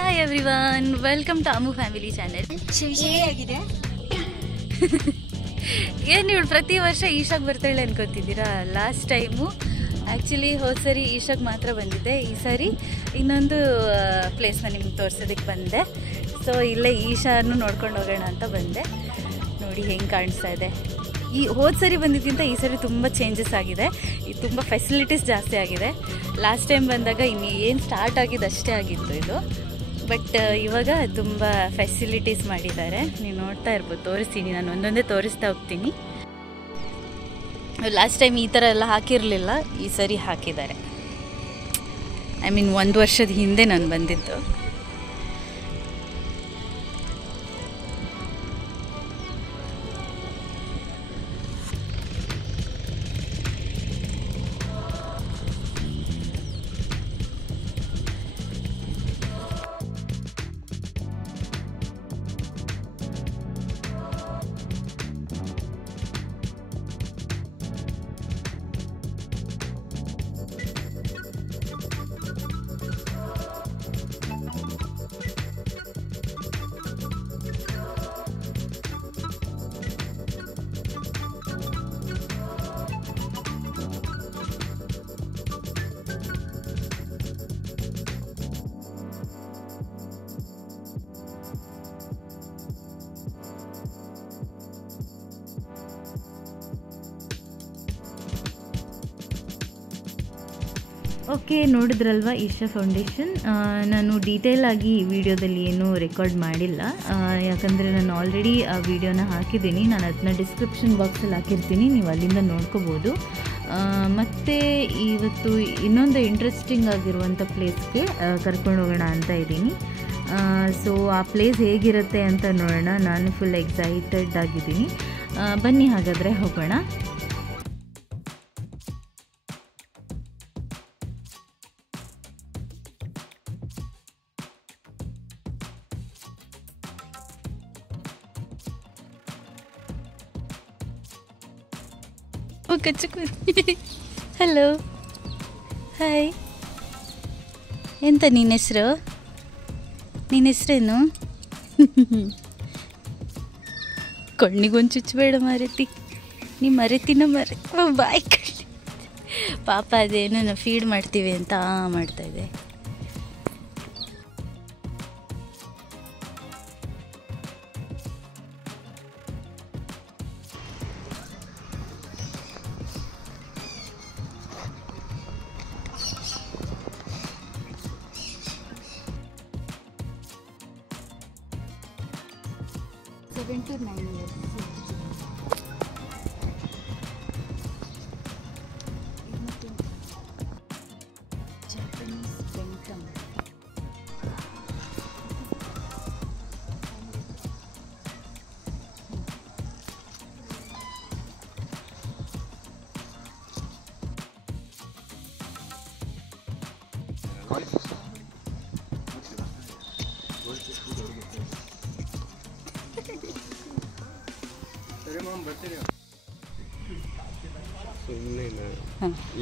Hi everyone, welcome to Amu family channel. ಏನು ಇವಳು ಪ್ರತಿ ವರ್ಷ ಈಶಾಗ್ ಬರ್ತಾಳೆ ಅನ್ಕೋತಿದ್ದೀರಾ? ಲಾಸ್ಟ್ ಟೈಮು ಆ್ಯಕ್ಚುಲಿ ಹೋದ ಸರಿ ಈಶಾಗ್ ಮಾತ್ರ ಬಂದಿದ್ದೆ. ಈ ಸಾರಿ ಇನ್ನೊಂದು ಪ್ಲೇಸ್ನ ನಿಮ್ಗೆ ತೋರ್ಸೋದಕ್ಕೆ ಬಂದೆ. ಸೊ ಇಲ್ಲೇ ಈಶಾನು ನೋಡ್ಕೊಂಡು ಹೋಗೋಣ ಅಂತ ಬಂದೆ. ನೋಡಿ ಹೆಂಗೆ ಕಾಣಿಸ್ತಾ ಇದೆ. ಈ ಹೋದ ಸರಿ ಬಂದಿದ್ದಂತ ಈ ಸರಿ ತುಂಬ ಚೇಂಜಸ್ ಆಗಿದೆ. ತುಂಬ ಫೆಸಿಲಿಟೀಸ್ ಜಾಸ್ತಿ ಆಗಿದೆ. ಲಾಸ್ಟ್ ಟೈಮ್ ಬಂದಾಗ ಇನ್ನು ಏನು ಸ್ಟಾರ್ಟ್ ಆಗಿದ್ದು ಅಷ್ಟೇ ಆಗಿತ್ತು ಇದು. ಬಟ್ ಇವಾಗ ತುಂಬ ಫೆಸಿಲಿಟೀಸ್ ಮಾಡಿದ್ದಾರೆ. ನೀವು ನೋಡ್ತಾ ಇರ್ಬೋದು, ತೋರಿಸ್ತೀನಿ, ನಾನು ಒಂದೊಂದೇ ತೋರಿಸ್ತಾ ಹೋಗ್ತೀನಿ. ಲಾಸ್ಟ್ ಟೈಮ್ ಈ ಥರ ಎಲ್ಲ ಹಾಕಿರಲಿಲ್ಲ, ಈ ಸರಿ ಹಾಕಿದ್ದಾರೆ. ಐ ಮೀನ್ 1 ವರ್ಷದ ಹಿಂದೆ ನಾನು ಬಂದಿದ್ದು. ಓಕೆ, ನೋಡಿದ್ರಲ್ವ ಈಶಾ ಫೌಂಡೇಶನ್. ನಾನು ಡೀಟೇಲಾಗಿ ಈ ವಿಡಿಯೋದಲ್ಲಿ ಏನೂ ರೆಕಾರ್ಡ್ ಮಾಡಿಲ್ಲ, ಯಾಕಂದರೆ ನಾನು ಆಲ್ರೆಡಿ ಆ ವಿಡಿಯೋನ ಹಾಕಿದ್ದೀನಿ. ನಾನು ಅದನ್ನ ಡಿಸ್ಕ್ರಿಪ್ಷನ್ ಬಾಕ್ಸಲ್ಲಿ ಹಾಕಿರ್ತೀನಿ, ನೀವು ಅಲ್ಲಿಂದ ನೋಡ್ಕೋಬೋದು. ಮತ್ತು ಇವತ್ತು ಇನ್ನೊಂದು ಇಂಟ್ರೆಸ್ಟಿಂಗ್ ಆಗಿರುವಂಥ ಪ್ಲೇಸ್ಗೆ ಕರ್ಕೊಂಡು ಹೋಗೋಣ ಅಂತ ಇದ್ದೀನಿ. ಸೊ ಆ ಪ್ಲೇಸ್ ಹೇಗಿರುತ್ತೆ ಅಂತ ನೋಡೋಣ. ನಾನು ಫುಲ್ ಎಕ್ಸೈಟೆಡ್ ಆಗಿದ್ದೀನಿ. ಬನ್ನಿ ಹಾಗಾದರೆ ಹೋಗೋಣ. Hello, hi. ಎಂತ ನಿನ್ನ ಹೆಸರು? ನಿನ್ನ ಹೆಸರೇನು? ಕಣ್ಣಿಗೊಂದು ಚುಚ್ಚಬೇಡ ಮರೆತಿ, ನೀ ಮರೆತಿನ ಬಾಯ್ ಕಳ್ಳಿ. ಪಾಪ ಅದೇನು ನಾವು ಫೀಡ್ ಮಾಡ್ತೀವಿ ಅಂತ ಮಾಡ್ತಾಯಿದ್ದೆ.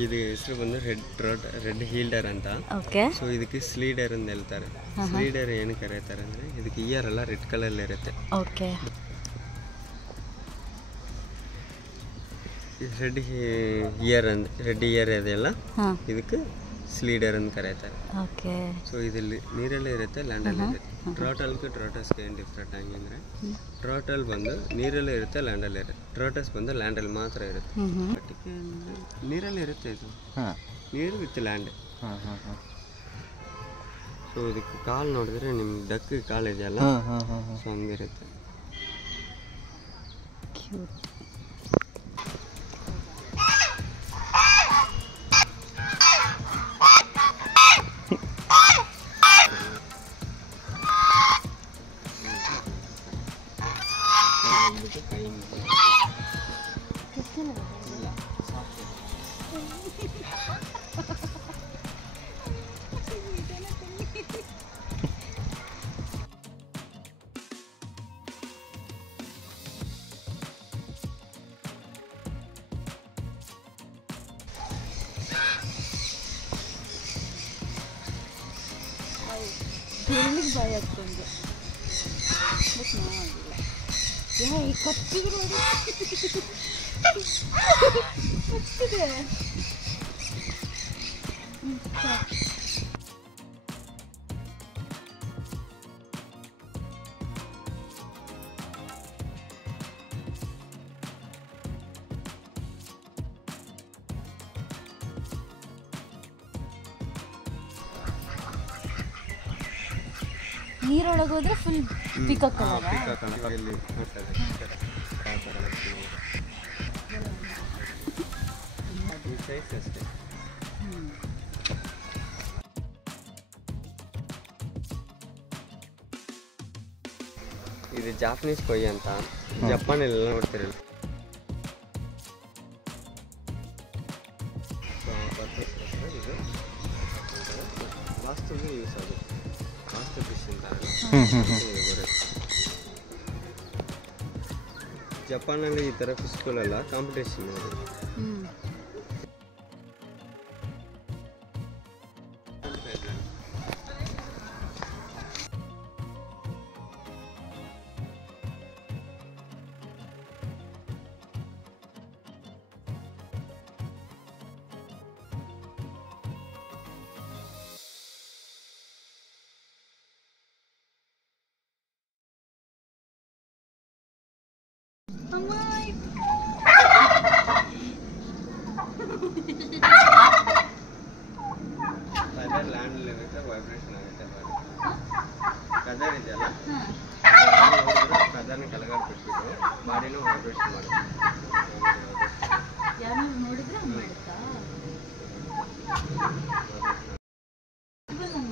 ಇದು ಹೆಸರು ಬಂದು ರೆಡ್ ಹೀಲ್ಡರ್ ಅಂತ. ಸೊ ಇದಕ್ಕೆ ಸ್ಲೀಡರ್ ಅಂತ ಹೇಳ್ತಾರೆ. ಸ್ಲೀಡರ್ ಏನು ಕರೀತಾರೆ ಅಂದ್ರೆ, ಇದಕ್ಕೆ ಇಯರ್ ಎಲ್ಲ ರೆಡ್ ಕಲರ್ ಇರುತ್ತೆ. ರೆಡ್ ಇಯರ್ ಅದೆಲ್ಲ ಇದಕ್ಕೆ ಸ್ಲೀಡರ್ ಅಂತ ಕರೀತಾರೆ. ಸೊ ಇದಲ್ಲಿ ನೀರಲ್ಲೇ ಇರುತ್ತೆ, ಲ್ಯಾಂಡಲ್ಲೇ ಇರುತ್ತೆ. ಟ್ರಾಟಲ್ಗೆ ಟ್ರಾಟಸ್ಗೆ ಏನು ಡಿಫ್ರೆಂಟ್ ಹಂಗಂದ್ರೆ, ಟ್ರಾಟಲ್ ಬಂದು ನೀರಲ್ಲೇ ಇರುತ್ತೆ, ಲ್ಯಾಂಡಲ್ಲೇ ಇರುತ್ತೆ. ಟ್ರಾಟಸ್ ಬಂದು ಲ್ಯಾಂಡಲ್ಲಿ ಮಾತ್ರ ಇರುತ್ತೆ. ನೀರಲ್ಲಿ ಇರುತ್ತೆ ಇದು, ನೀರು ವಿತ್ ಲ್ಯಾಂಡ್. ಸೊ ಇದಕ್ಕೆ ಕಾಲು ನೋಡಿದ್ರೆ ನಿಮ್ಗೆ ಡಕ್ ಕಾಲು ಇದೆಯಲ್ಲ, ಸೊ ಹಂಗಿರುತ್ತೆ. ಹೇಳಲಿಕ್ಕೆ ಬಾಯಿ ಹಾಕ್ಕೊಂಡು ಬಟ್ ನೋವಾಗಿಲ್ಲ ಈ ಕತ್ತಿಗೆ ನೋಡಿ ಕತ್ತಿದೆ. ನೀರೊಳಗೆ ಹೋದ್ರೆ ಫುಲ್ ಪಿಕಾಕ್ ಇದು ಜಾಪನೀಸ್ ಕೊಯ್ಯ ಅಂತ ಜಪಾನೆಲ್ಲ ನೋಡ್ತಿರಲ್ಲ. ಇದು ವಾಸ್ತುಗೆ ಯೂಸ್ ಆಗುತ್ತೆ. ವಾಸ್ತು ಫಿಶ್ ಅಂತ ಜಪಾನಲ್ಲಿ ಈ ಥರ ಫಿಶ್ಗಳೆಲ್ಲ ಕಾಂಪಿಟೇಷನ್ ಇದೆ. ಕದರ್ ಲ್ಯಾಂಡ್ ಇರುತ್ತೆ, ವೈಬ್ರೇಷನ್ ಆಗುತ್ತೆ. ಕದರ್ ಇದೆಯಲ್ಲ, ಕದರ್ನ ಕೆಳಗಡೆ ಬಿಟ್ಬಿಟ್ಟು ಬಾಡಿನೂ ವೈಬ್ರೇಷನ್ ಮಾಡುತ್ತೆ. ನೋಡಿದ್ರೆ ಮಾಡುತ್ತಾ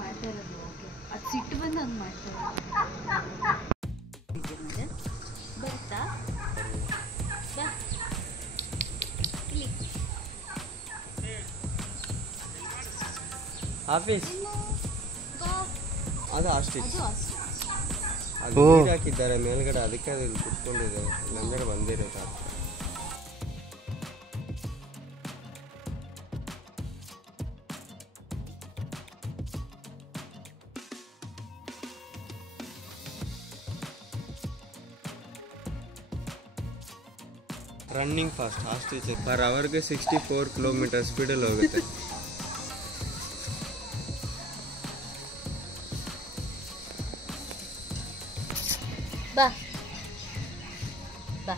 ಮಾಡ್ತಾ ಇರೋದು. ಓಕೆ, ಅದು ಸಿಟ್ಟು ಬಂದು ಹಂಗೆ ಮಾಡ್ತಾ ಇರೋದು. ಬರ್ತಾ ಆಫೀಸ್ ಅದು ಆಸ್ಟಿಚ್. ಅದು ನೀರು ಹಾಕಿದ್ದಾರೆ ಮೇಲ್ಗಡೆ, ಅದಕ್ಕೆ ಅದು ಇಲ್ಲಿ ಕುತ್ಕೊಂಡಿದೆ. ಇಲ್ಲಾಂದ್ರೆ ಬಂದಿರೋದು. ರನ್ನಿಂಗ್ ಫಾಸ್ಟ್ ಆಸ್ಟಿಚ್ ಪರ್ ಅವರ್ಗೆ 64 ಕಿಲೋಮೀಟರ್ ಸ್ಪೀಡಲ್ಲಿ ಹೋಗುತ್ತೆ. ಬಾ ಬಾ.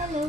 ಹಲೋ.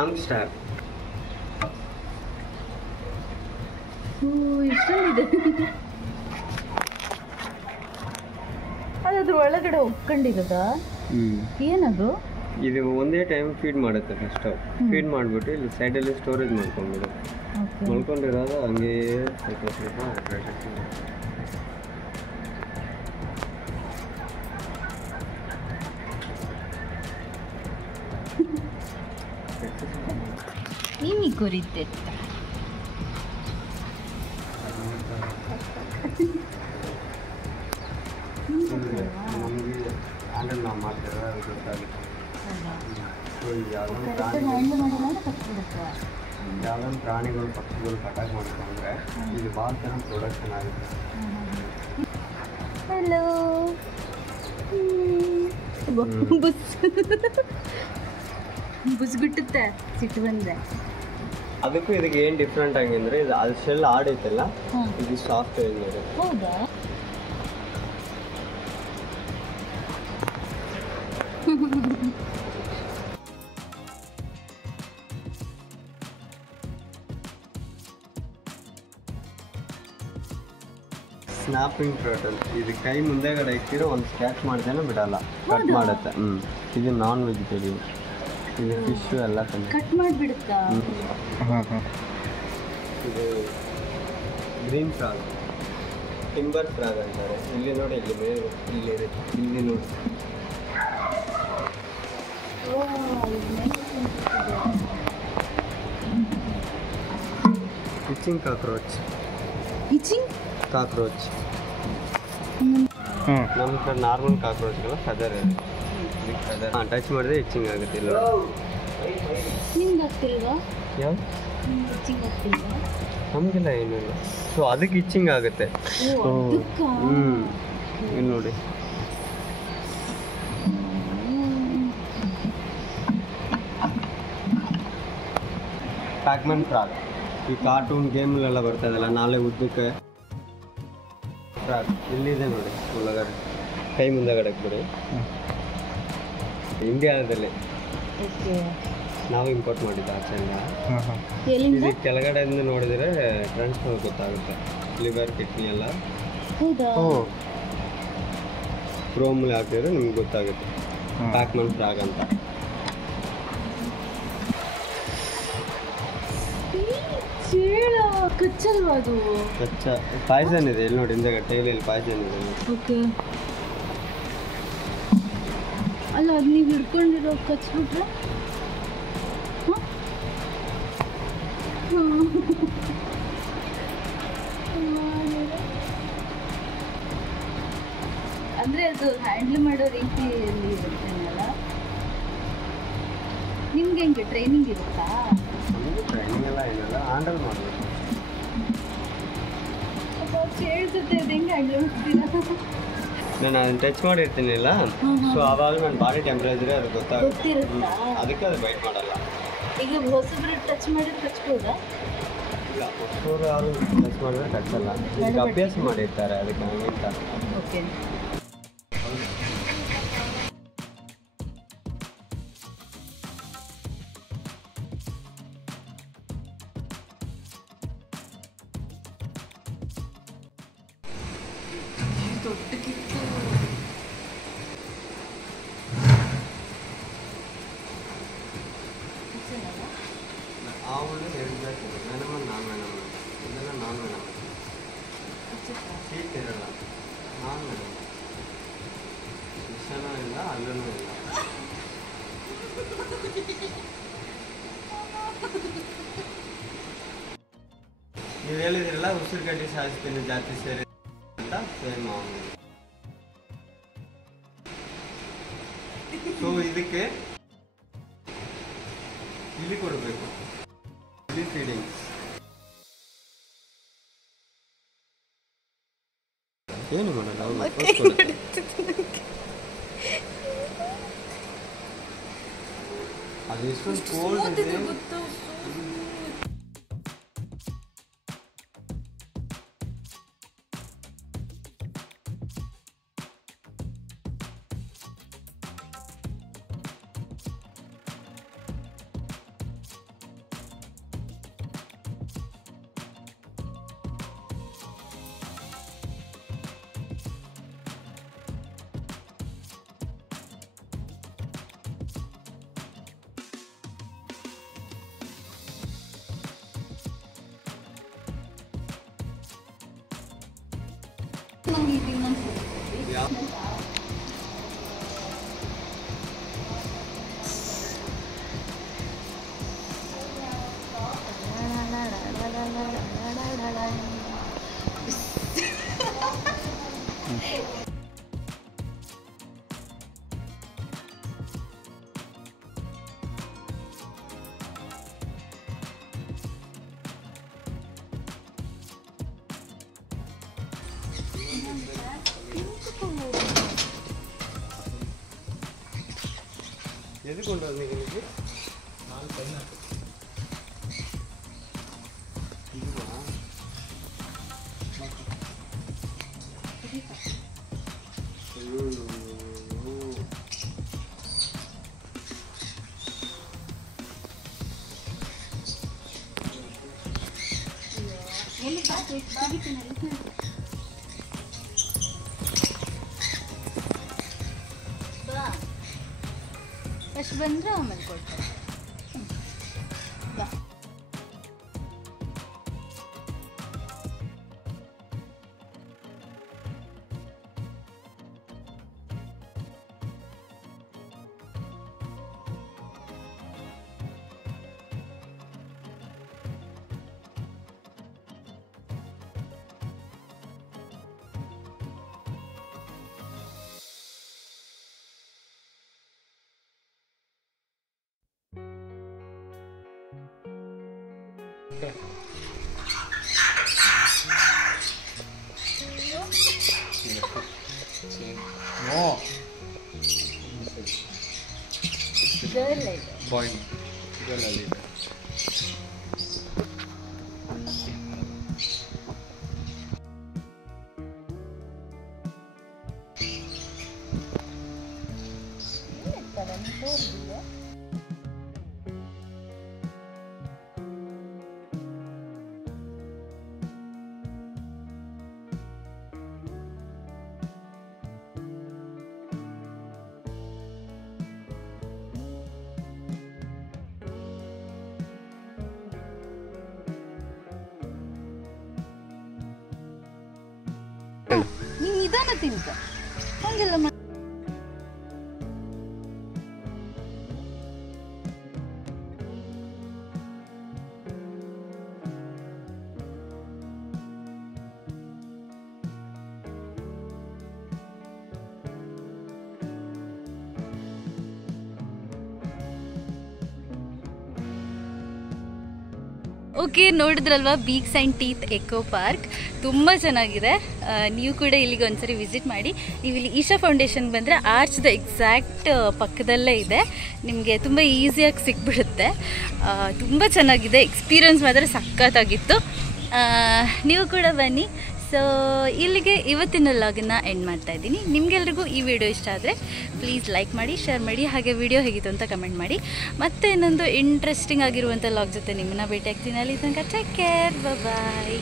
ಆಮ್ಸ್ಟರ್ ಇಷ್ಟೊಂದಿದೆ. ಅದ್ರ ಒಳಗಡೆ ಒಪ್ಕೊಂಡಿರೋದಾ? ಏನದು? ಇದು ಒಂದೇ ಟೈಮ್ ಫೀಡ್ ಮಾಡುತ್ತೆ. ಫಸ್ಟ್ ಫೀಡ್ ಮಾಡಿಬಿಟ್ಟು ಇಲ್ಲಿ ಸೈಡಲ್ಲಿ ಸ್ಟೋರೇಜ್ ಮಾಡ್ಕೊಂಡ್ಬಿಡು. ಮಲ್ಕೊಂಡಿರೋದು ಹಂಗೆ ಸ್ವಲ್ಪ ಸ್ವಲ್ಪ ಆಪ್ರೇಷನ್. ಇನಿ ಕೊರಿತೆ ನಮಗೆ ಹ್ಯಾಂಡಲ್ ನಾವು ಮಾಡ್ತಿರೋ ಗೊತ್ತಾಗುತ್ತೆ. ಯಾವ್ದೊಂದು ಪ್ರಾಣಿಗಳು ಪಕ್ಷಿಗಳು ಅಟ್ಯಾಕ್ ಮಾಡ್ಕೊಂಡ್ರೆ ಇದು ಭಾಳ ಚೆನ್ನಾಗಿ ಪ್ರೊಡಕ್ಷನ್ ಆಗುತ್ತೆ. ಹಲೋ ಬುಸ್ಗುಟ್ಟುತ್ತೆ ಸಿಟ್ಟು ಬಂದರೆ. ಅದಕ್ಕೂ ಇದಕ್ಕೆ ಏನು ಡಿಫ್ರೆಂಟ್ ಆಗಿಂದ್ರೆ ಇದು ಅದು ಶೆಲ್ ಆಡೈತಲ್ಲ, ಇದು ಸಾಫ್ಟ್ ಇದೆ. ಹೌದಾ? Snapping turtle. ಇದು ಕೈ ಮುಂದೆಗಡೆ ಇಟ್ಟಿರೋ ಒಂದು ಸ್ಕ್ಯಾಚ್ ಮಾಡ್ದೇನೆ ಬಿಡಲ್ಲ, ಕಟ್ ಮಾಡುತ್ತೆ. ಇದು ನಾನ್ ವೆಜಿಟೇರಿಯನ್. ಇದು ಫಿಶ್ ಎಲ್ಲ ಕಟ್ ಮಾಡಿಬಿಡುತ್ತಾ? ಇದು ಗ್ರೀನ್ ಫ್ರಾಗ್, ಟಿಂಬರ್ ಫ್ರಾಗ್ ಅಂತಾರೆ. ಇಲ್ಲಿ ನೋಡಿ, ಇಲ್ಲಿ ಮೇಲೆ ಇಲ್ಲಿ ಇರುತ್ತೆ, ಇಲ್ಲಿ ನೋಡಿ. Itching cockroach. ಇಚಿಂಗ್ ಕಾಕ್ರೋಚ್ ನಮ್ಮ ಕಡೆ ನಾರ್ಮಲ್ ಕಾಕ್ರೋಚ್ಗೆಲ್ಲ ಫೆದರ್ ಇರುತ್ತೆ. ಟಚ್ ಮಾಡಿದ್ರೆ ಇಚಿಂಗ್ ಆಗುತ್ತೆ. ಇಲ್ಲ ನಿಮ್ಗೆ ಆಗ್ತಿಲ್ವಾ? ಯಾವ್ದು ಇಚಿಂಗ್ ಆಗ್ತಿಲ್ವಾ? ನಮಗೆಲ್ಲ ಏನಿಲ್ಲ. ಸೊ ಅದಕ್ಕೆ ಇಚಿಂಗ್ ಆಗುತ್ತೆ. ಇಲ್ಲಿ ನೋಡಿ, ಪ್ಯಾಕ್ಮನ್ ಫ್ರಾಗ್. ಈ ಕಾರ್ಟೂನ್ ಗೇಮ್ಲೆಲ್ಲ ಬರ್ತದಲ್ಲ, ನಾಳೆ ಉದ್ದಕ್ಕೆ ಫ್ರಾಗ್ ಇಲ್ಲಿದೆ ನೋಡಿ, ಒಳಗಡೆ ಕೈ ಮುಂದಗಡೆಗೆ ಬಿಡಿ. ಇಂಡಿಯಾದಲ್ಲಿ ನಾವು ಇಂಪೋರ್ಟ್ ಮಾಡಿದ್ದು ಆಚೆಯಿಂದ. ಇದು ಕೆಳಗಡೆಯಿಂದ ನೋಡಿದರೆ ಫ್ರೆಂಡ್ಸ್ ಗೊತ್ತಾಗುತ್ತೆ. ಲಿವರ್, ಕಿಡ್ನಿ ಎಲ್ಲ ಕ್ರೋಮಲ್ಲಿ ಹಾಕಿದ್ರೆ ನಿಮ್ಗೆ ಗೊತ್ತಾಗುತ್ತೆ. ಪ್ಯಾಕ್ಮನ್ ಫ್ರಾಗ್ ಅಂತ. ಕಚ್ಚಲ್ವಾ ಅದು? ಕಚ್ಚ ಪಾಯ್ಸನ್ ಇದೆ. ಇಲ್ಲಿ ನೋಡಿ, ಹಿಂದೆ ಟೈಲಲ್ಲಿ ಪಾಯ್ಸನ್ ಇದೆ. ಓಕೆ. ಅಲ್ಲ, ಅದು ನೀವು ಹಿಡ್ಕೊಂಡಿರೋ ಕಚ್ಬಿಟ್ರೆ ಅಂದರೆ ಅದು ಹ್ಯಾಂಡಲ್ ಮಾಡೋ ರೀತಿಯಲ್ಲಿ ಇರುತ್ತೇನಲ್ಲ. ನಿಮ್ಗೆ ಹೆಂಗೆ ಟ್ರೈನಿಂಗ್ ಇರುತ್ತಾ? ಟ್ರೈನಿಂಗ್ ಎಲ್ಲ ಏನಲ್ಲ, ಹ್ಯಾಂಡಲ್ ಮಾಡಬೇಕು. ಹೇಳ್ಸುತ್ತೆ, ಅದು ಹೆಂಗೆ ಹ್ಯಾಂಡಲ್ ಮಾಡ್ತೀರಾ? ನಾನು ಅದನ್ನು ಟಚ್ ಮಾಡಿರ್ತೀನಿಲ್ಲ, ಸೊ ಆವಾಗ ನನ್ನ ಬಾಡಿ ಟೆಂಪ್ರೇಚರ್ ಅದು ಗೊತ್ತಾಗುತ್ತೆ. ಅದಕ್ಕೆ ಅದು ಬೈಟ್ ಮಾಡಲ್ಲ. ಈಗ ಹೊಸಬ್ರು ಟಚ್ ಮಾಡಿದ್ರೆ ಕಚ್ಬೋದಾ? ಇಲ್ಲ, ಹೊಸಬ್ರು ಯಾರು ಟಚ್ ಮಾಡಿದ್ರೆ ಕಚ್ಚಲ್ಲ. ಈಗ ಅಭ್ಯಾಸ ಮಾಡಿರ್ತಾರೆ, ಅದಕ್ಕೆ ಹಂಗಿಂತ. ಓಕೆ. ಆವಳು ಹೇಳ್ಬೇಕು, ವೆನಮನ್ ನಾನ್ ವೆನಮನ್. ಇದೆಲ್ಲ ನಾನ್ ವೆನಮನ್. ಸೀಟ್ ಇರಲ್ಲ, ನಾನ್ ವೆನಮನ್. ವಿಷನೂ ಇಲ್ಲ, ಅಲ್ಲೂ ಇಲ್ಲ. ನೀವು ಹೇಳಿದಿರಲ್ಲ, ಉಸಿರುಗಡ್ಡಿ ಸಾಯಿಸ್ತೀನಿ ಜಾತಿ ಸೇರಿ ಅಂತ, ಸೇಮ್ ಅವನು. ಸೊ ಇದಕ್ಕೆ ಇಲ್ಲಿ ಕೊಡಬೇಕು, ಇಲ್ಲಿ ಫೀಡಿಂಗ್. ಏನು ಮಾಡಲ್ಲ, ಅದು ಎಷ್ಟೊಂದು ಕೋಲ್ಡ್ ಇದೆ. ಎದಕ್ಕೆ ಕೊಂಡೋದು ನೀವು? ಫಸ್ಟ್ ಬಂದರೆ ಆಮೇಲೆ ಕೊಡ್ತಾರೆ. ಬಾ. No. Girl leader. Boy. Girl leader. ನೀನು ನಿಧಾನ ತಿಂತ ಹಂಗೆಲ್ಲ ಓಕೆ, ನೋಡಿದ್ರಲ್ವಾ beaks and teeth eco park ತುಂಬ ಚೆನ್ನಾಗಿದೆ. ನೀವು ಕೂಡ ಇಲ್ಲಿಗೆ ಒಂದ್ಸರಿ ವಿಸಿಟ್ ಮಾಡಿ. ನೀವು ಇಲ್ಲಿ ಈಶಾ ಫೌಂಡೇಶನ್ ಬಂದರೆ ಆರ್ಚ್ದ ಎಕ್ಸಾಕ್ಟ್ ಪಕ್ಕದಲ್ಲೇ ಇದೆ, ನಿಮಗೆ ತುಂಬ ಈಸಿಯಾಗಿ ಸಿಕ್ಬಿಡುತ್ತೆ. ತುಂಬ ಚೆನ್ನಾಗಿದೆ, ಎಕ್ಸ್ಪೀರಿಯನ್ಸ್ ಮಾತ್ರ ಸಖತ್ತಾಗಿತ್ತು. ನೀವು ಕೂಡ ಬನ್ನಿ. ಸೊ ಇಲ್ಲಿಗೆ ಇವತ್ತಿನ ಲಾಗನ್ನ ಎಂಡ್ ಮಾಡ್ತಾ ಇದ್ದೀನಿ. ನಿಮಗೆಲ್ರಿಗೂ ಈ ವಿಡಿಯೋ ಇಷ್ಟ ಆದರೆ ಪ್ಲೀಸ್ ಲೈಕ್ ಮಾಡಿ, ಶೇರ್ ಮಾಡಿ, ಹಾಗೆ ವಿಡಿಯೋ ಹೇಗಿತ್ತು ಅಂತ ಕಮೆಂಟ್ ಮಾಡಿ. ಮತ್ತೆ ಇನ್ನೊಂದು ಇಂಟ್ರೆಸ್ಟಿಂಗ್ ಆಗಿರುವಂಥ ಲಾಗ್ ಜೊತೆ ನಿಮ್ಮನ್ನ ಭೇಟಿ ಆಗ್ತೀನಿ. ಅಲ್ಲಿ ತನಕ ಟೇಕ್ ಕೇರ್, ಬಾಯ್.